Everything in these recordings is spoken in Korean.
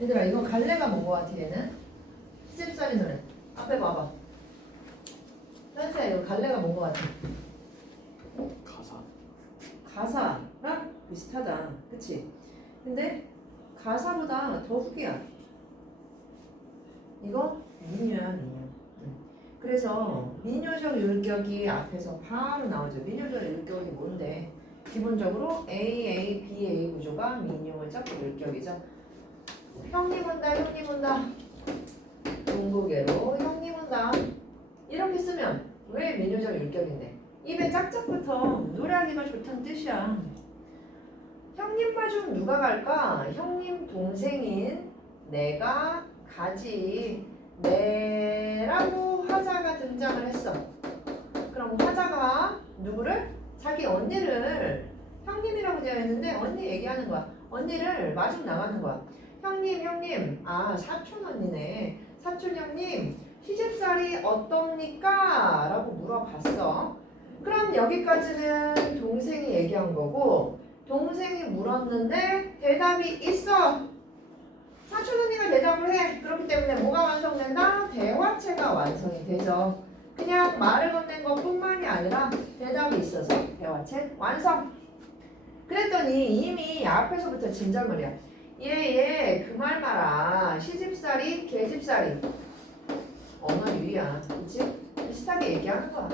얘들아 이거 갈래가 같아 얘는? 시집살이 노래. 앞에 봐봐. 현수야 이거 갈래가 뭔거 같아? 가사. 가사랑 비슷하다. 그치? 근데 가사보다 더 후기야. 이거? 민요야 민요. 응. 그래서 민요적 율격이 앞에서 바로 나오죠. 민요적 율격이 뭔데? 기본적으로 A, A, B, A 구조가 민요적 율격이죠 형님 온다 형님 온다. 동국애로 형님 온다. 이렇게 쓰면 왜 민요적 율격인데? 입에 짝짝부터 노래하기가 좋다는 뜻이야. 형님 빠지면 누가 갈까? 형님 동생인 내가 가지. 내라고 화자가 등장을 했어. 그럼 화자가 누구를? 자기 언니를. 형님이라고 되어 있는데 언니 얘기하는 거야. 언니를 마중 나가는 거야 형님 형님. 아 사촌 언니네. 사촌 형님 시집살이 어떻습니까? 라고 물어봤어. 그럼 여기까지는 동생이 얘기한 거고 동생이 물었는데 대답이 있어. 사촌 언니가 대답을 해. 그렇기 때문에 뭐가 완성된다? 대화체가 완성이 되죠. 그냥 말을 건넨 것 뿐만이 아니라 대답이 있어서 대화체 완성. 그랬더니 이미 앞에서부터 진절머리야 얘얘 그말 마라 시집살이 개집살이 언어 유희야 그치? 비슷하게 얘기하는 거야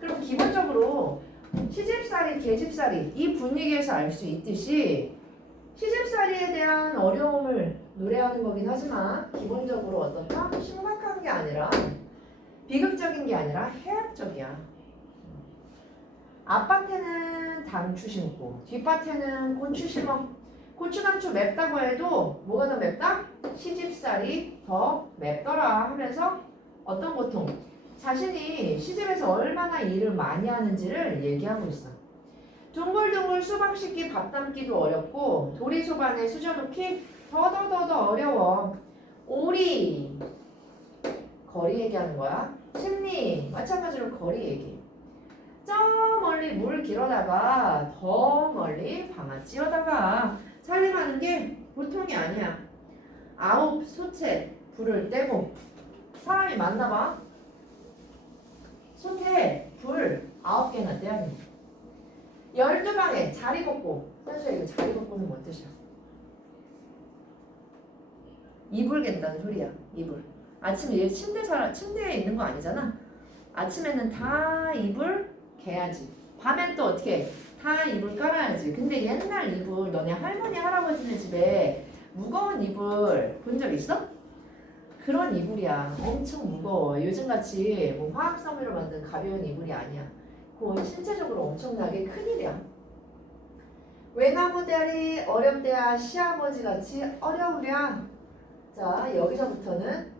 그럼 기본적으로 시집살이 개집살이 이 분위기에서 알 수 있듯이 시집살이에 대한 어려움을 노래하는 거긴 하지만 기본적으로 어떻다? 심각한 게 아니라 비극적인 게 아니라 해학적이야 앞밭에는 당추 심고 뒷밭에는 고추 심어 고추 당추 맵다고 해도 뭐가 더 맵다? 시집살이 더 맵더라 하면서 어떤 고통? 자신이 시집에서 얼마나 일을 많이 하는지를 얘기하고 있어. 둥글둥글 수박 씻기 밥 담기도 어렵고 도리소반에 수저놓기 더더더더 어려워. 오리 거리 얘기하는 거야. 심리 마찬가지로 거리 얘기. 저 멀리 물 길어다가 더 멀리 방아찌어다가 살림하는 게 보통이 아니야. 아홉 소채 불을 떼고 사람이 많나 봐. 소태 불 아홉 개나 떼야 됩니다. 열두 방에 자리 벗고 선수야 이거 자리 벗고는 뭔 뜻이야? 이불 갠다는 소리야. 이불. 아침에 얘 침대 자 침대에 있는 거 아니잖아. 아침에는 다 이불 개야지. 밤엔 또 어떻게 해? 다 이불 깔아야지. 근데 옛날 이불 너네 할머니 할아버지네 집에 무거운 이불 본 적 있어? 그런 이불이야. 엄청 무거워. 요즘같이 뭐 화학섬유로 만든 가벼운 이불이 아니야. 그건 신체적으로 엄청나게 큰일이야. 외나무다리 어렵대야 시아버지 같이 어려우랴. 자 여기서부터는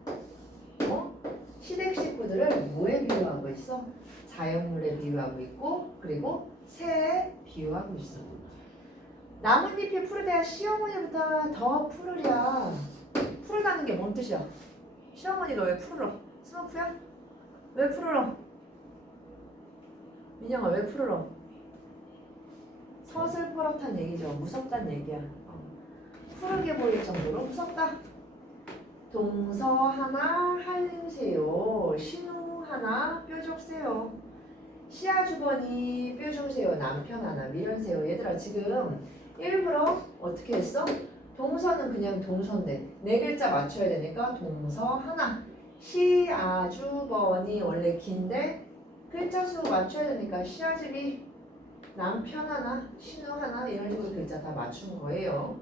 어? 시댁 식구들을 뭐에 비유하고 있어? 자연물에 비유하고 있고 그리고 새에 비유하고 있어. 나뭇잎이 푸르대야 시어머니보다 더 푸르랴. 푸르다는 게 뭔 뜻이야? 시어머니가 왜 푸르러? 스머프야? 왜 푸르러? 민영아 왜 푸르러? 서슬퍼렇단 얘기죠. 무섭단 얘기야. 어. 푸르게 보일 정도로 무섭다. 동서 하나 할세요. 신우 하나 뾰족세요. 시아주버니 뾰중세요. 남편 하나 미련세요. 얘들아 지금 일부러 어떻게 했어? 동서는 그냥 동서인데 네 글자 맞춰야 되니까 동서 하나 시아주버니 원래 긴데 글자 수 맞춰야 되니까 시아집이 남편 하나 신우 하나 이런 식으로 글자 다 맞춘 거예요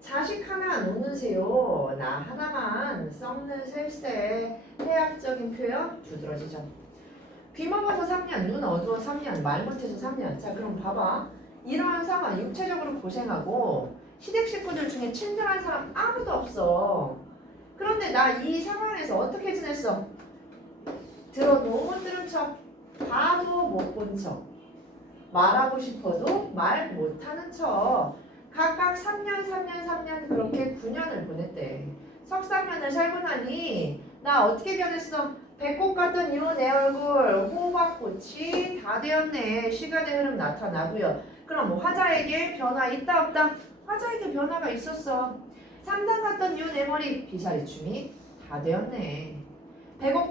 자식 하나 놓는세요 나 하나만 썩는 셀세 해학적인 표현 두드러지죠 귀 먹어서 3년 눈 어두워 3년 말 못해서 3년 자 그럼 봐봐 이러한 상황 육체적으로 고생하고 시댁 식구들 중에 친절한 사람 아무도 없어. 그런데 나 이 상황에서 어떻게 지냈어? 들어도 못 들은 척, 봐도 못 본 척, 말하고 싶어도 말 못하는 척. 각각 3년, 3년, 3년 그렇게 9년을 보냈대. 석사년을 살고 나니 나 어떻게 변했어? 배꼽 같던 이내 얼굴 호박꽃이 다 되었네. 시간의 흐름 나타나고요. 그럼 뭐 화자에게 변화 있다 없다? 화자에게 변화가 있었어. 삼단 갔던 요내 머리 비사리춤이 다 되었네.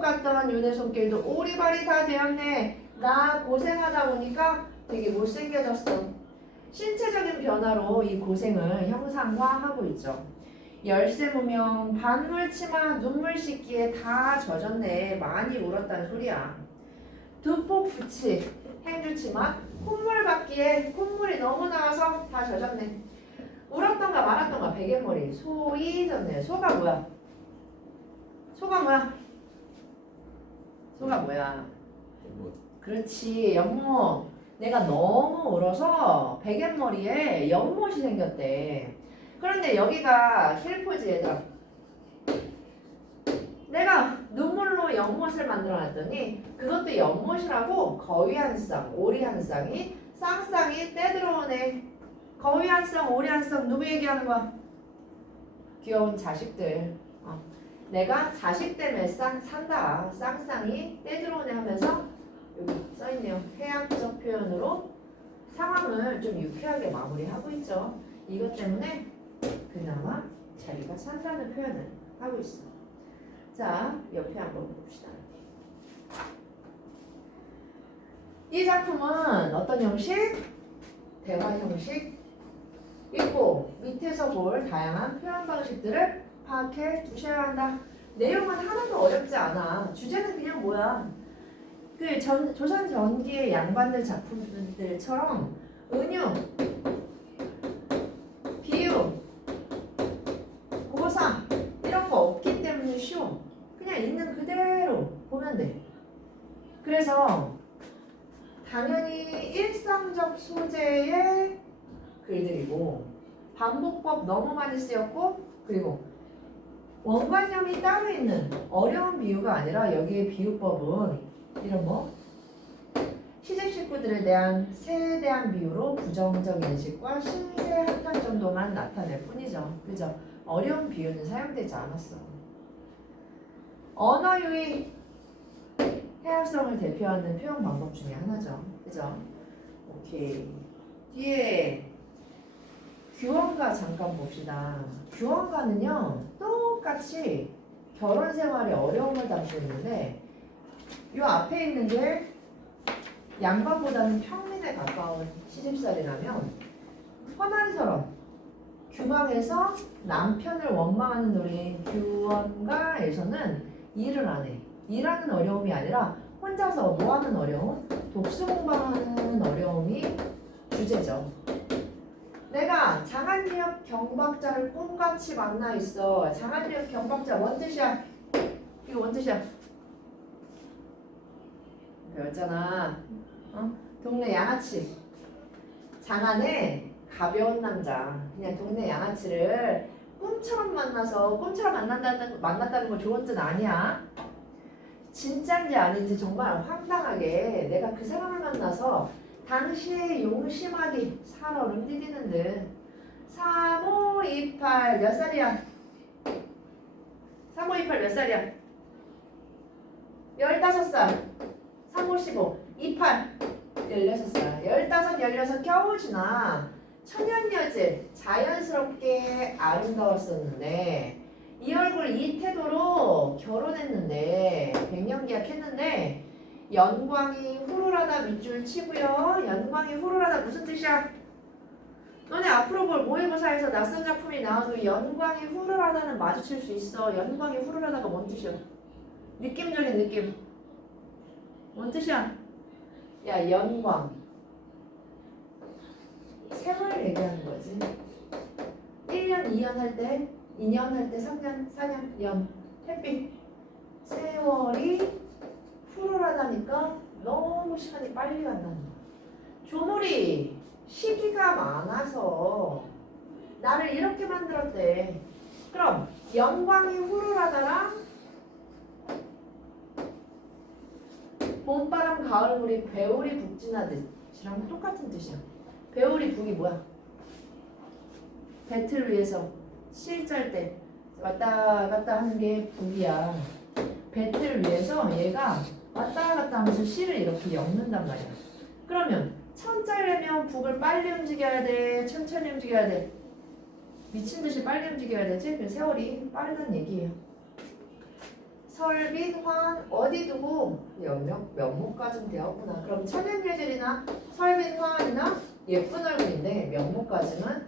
갔던 요내 손길도 오리발이 다 되었네. 나 고생하다 보니까 되게 못생겨졌어. 신체적인 변화로 이 고생을 형상화하고 있죠. 열쇠 무명, 반물 치마, 눈물 씻기에 다 젖었네. 많이 울었다는 소리야. 두폭 부치, 행주 치마, 콧물 받기에 콧물이 너무 나와서 다 젖었네. 울었던가 말았던가 베갯머리, 소이 졌네. 소가 뭐야? 소가 뭐야? 소가 뭐야? 뭐 그렇지 연못 내가 너무 울어서 베갯머리에 연못이 생겼대 그런데 여기가 힐포즈 얘들아 내가 눈물로 연못을 만들어 놨더니 그것도 연못이라고 거위 한 쌍, 오리 한 쌍이 쌍쌍이 떼들어오네 거위 한 쌍, 오리 한 쌍 누구 얘기하는 거야? 귀여운 자식들 어. 내가 자식 때문에 쌍 산다 쌍쌍이 떼들어오네 하면서 여기 써있네요. 해학적 표현으로 상황을 좀 유쾌하게 마무리하고 있죠. 이것 때문에 그나마 자기가 산다는 표현을 하고 있어. 자, 옆에 한번 봅시다. 이 작품은 어떤 형식? 대화 형식 있고 밑에서 볼 다양한 표현 방식들을 파악해 두셔야 한다. 내용은 하나도 어렵지 않아. 주제는 그냥 뭐야? 그 전, 조선 전기의 양반들 작품들처럼 은유, 고사 이런 거 없기 때문에 쉬워. 그냥 있는 그대로 보면 돼. 그래서 당연히 일상적 소재의 글들이고 반복법 너무 많이 쓰였고 그리고 원관념이 따로 있는 어려운 비유가 아니라 여기에 비유법은 이런 뭐 시집 식구들에 대한 새에 대한 비유로 부정적 인식과 신세 한탄 정도만 나타낼 뿐이죠. 그죠? 어려운 비유는 사용되지 않았어. 언어 유희 해학성을 대표하는 표현 방법 중에 하나죠. 그죠? 오케이. 뒤에 규원가 잠깐 봅시다. 규원가는요 똑같이 결혼 생활의 어려움을 담고 있는데 이 앞에 있는 게 양반보다는 평민에 가까운 시집살이라면 헌한서럼 규방에서 남편을 원망하는 노래인 규원가에서는 일을 안 해. 일하는 어려움이 아니라 혼자서 뭐 하는 어려움? 독서 공부하는 어려움이 주제죠. 내가 장한리역 경박자를 꿈같이 만나 있어. 장한리역 경박자 뭔 뜻이야? 이거 뭔 뜻이야? 배웠잖아. 어? 동네 양아치. 장안에 가벼운 남자. 그냥 동네 양아치를 꿈처럼 만나서 꿈처럼 만난다는 만났다는 거 좋은 뜻 아니야. 진짜인지 아닌지 정말 황당하게 내가 그 사람을 만나서 당시의 용심하기 살얼음 디디는 듯3528 몇 살이야? 3528 몇 살이야? 15살 3515 28 16살 15 16 겨우 지나 천연여질 자연스럽게 아름다웠었는데 이 얼굴 이 태도로 결혼했는데 백년기약 했는데 연광이 후루라다 밑줄 치고요 연광이 후루라다 무슨 뜻이야? 너네 앞으로 볼 모의고사에서 낯선 작품이 나와도 연광이 후루라다는 마주칠 수 있어 연광이 후루라다가 뭔 뜻이야? 느낌적인 느낌 뭔 뜻이야? 야 연광 세월 얘기하는 거지 1년 2년 할 때 2년 할 때 3년 4년 연 햇빛. 세월이 푸르라다니까 너무 시간이 빨리 간다는 거야. 조물이 시기가 많아서 나를 이렇게 만들었대. 그럼 영광이 후루라다랑 봄바람 가을물이 배울이 북진하듯이랑 똑같은 뜻이야. 배울이 북이 뭐야? 배틀 위에서 실짤 때 왔다 갔다 하는 게 북이야. 배틀 위에서 얘가 왔다 갔다 하면서 실을 이렇게 엮는단 말이야. 그러면 천 짜려면 북을 빨리 움직여야 돼? 천천히 움직여야 돼? 미친 듯이 빨리 움직여야 되지? 그 세월이 빠르다는 얘기예요. 설빈, 환 어디 두고 연명 면목까지는 되었구나. 그럼 천연예질이나 설빈, 환이나 예쁜 얼굴인데 면목까지는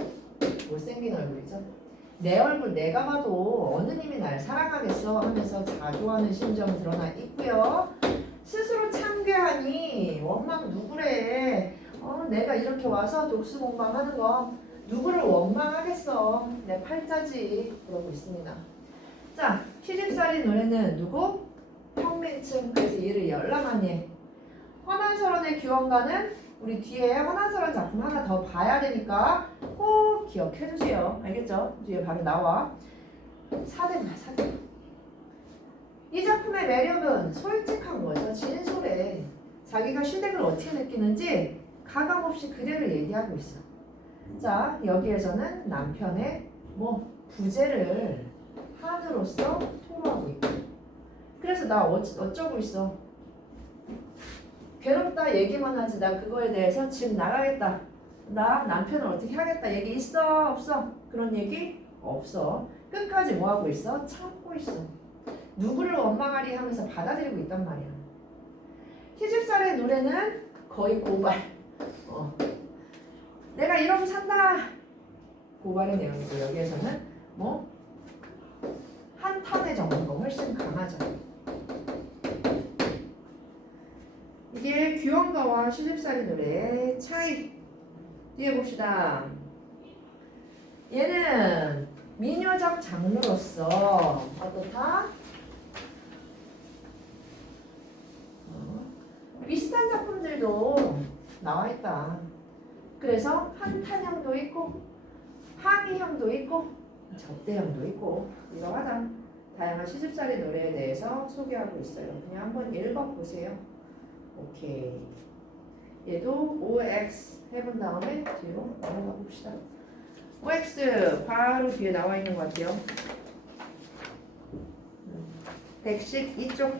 못생긴 얼굴이죠. 내 얼굴 내가 봐도 어느 님이 날 사랑하겠어 하면서 자조하는 심정 드러나 있고요. 스스로 참괴하니 원망 누구래? 어, 내가 이렇게 와서 독수 공방하는 거 누구를 원망하겠어? 내 팔자지 그러고 있습니다. 자, 시집살이 노래는 누구? 평민층 그래서 이를 열람한 예. 허난설원의 규원가는 우리 뒤에 허난설원 작품 하나 더 봐야 되니까 꼭 기억해 주세요. 알겠죠? 뒤에 바로 나와. 사대마 사대마. 이 작품의 매력은 솔직한 거죠. 진솔해. 자기가 시댁을 어떻게 느끼는지 가감 없이 그대로 얘기하고 있어. 자, 여기에서는 남편의 뭐 부재를 하드로서 토로하고 있고. 그래서 나 어, 어쩌고 있어? 괴롭다 얘기만 하지 나 그거에 대해서 집 나가겠다. 나 남편을 어떻게 하겠다 얘기 있어 없어? 그런 얘기 없어. 끝까지 뭐 하고 있어? 참고 있어. 누구를 원망하리 하면서 받아들이고 있단 말이야. 시집살의 노래는 거의 고발. 어. 내가 이러고 산다. 고발의 내용이고 여기에서는 뭐 한탄의 정도가 훨씬 강하죠. 이게 규영가와 시집살이 노래의 차이. 뒤에 봅시다. 얘는 미녀적 장르로서 어떻다? 어, 비슷한 작품들도 나와 있다. 그래서 한탄형도 있고 항이형도 있고 접대형도 있고 이러하다. 다양한 시집살이 노래에 대해서 소개하고 있어요. 그냥 한번 읽어보세요. 오케이. 얘도 OX 해본 다음에 뒤로 넘어가 봅시다. OX 바로 뒤에 나와 있는 것 같아요. 112쪽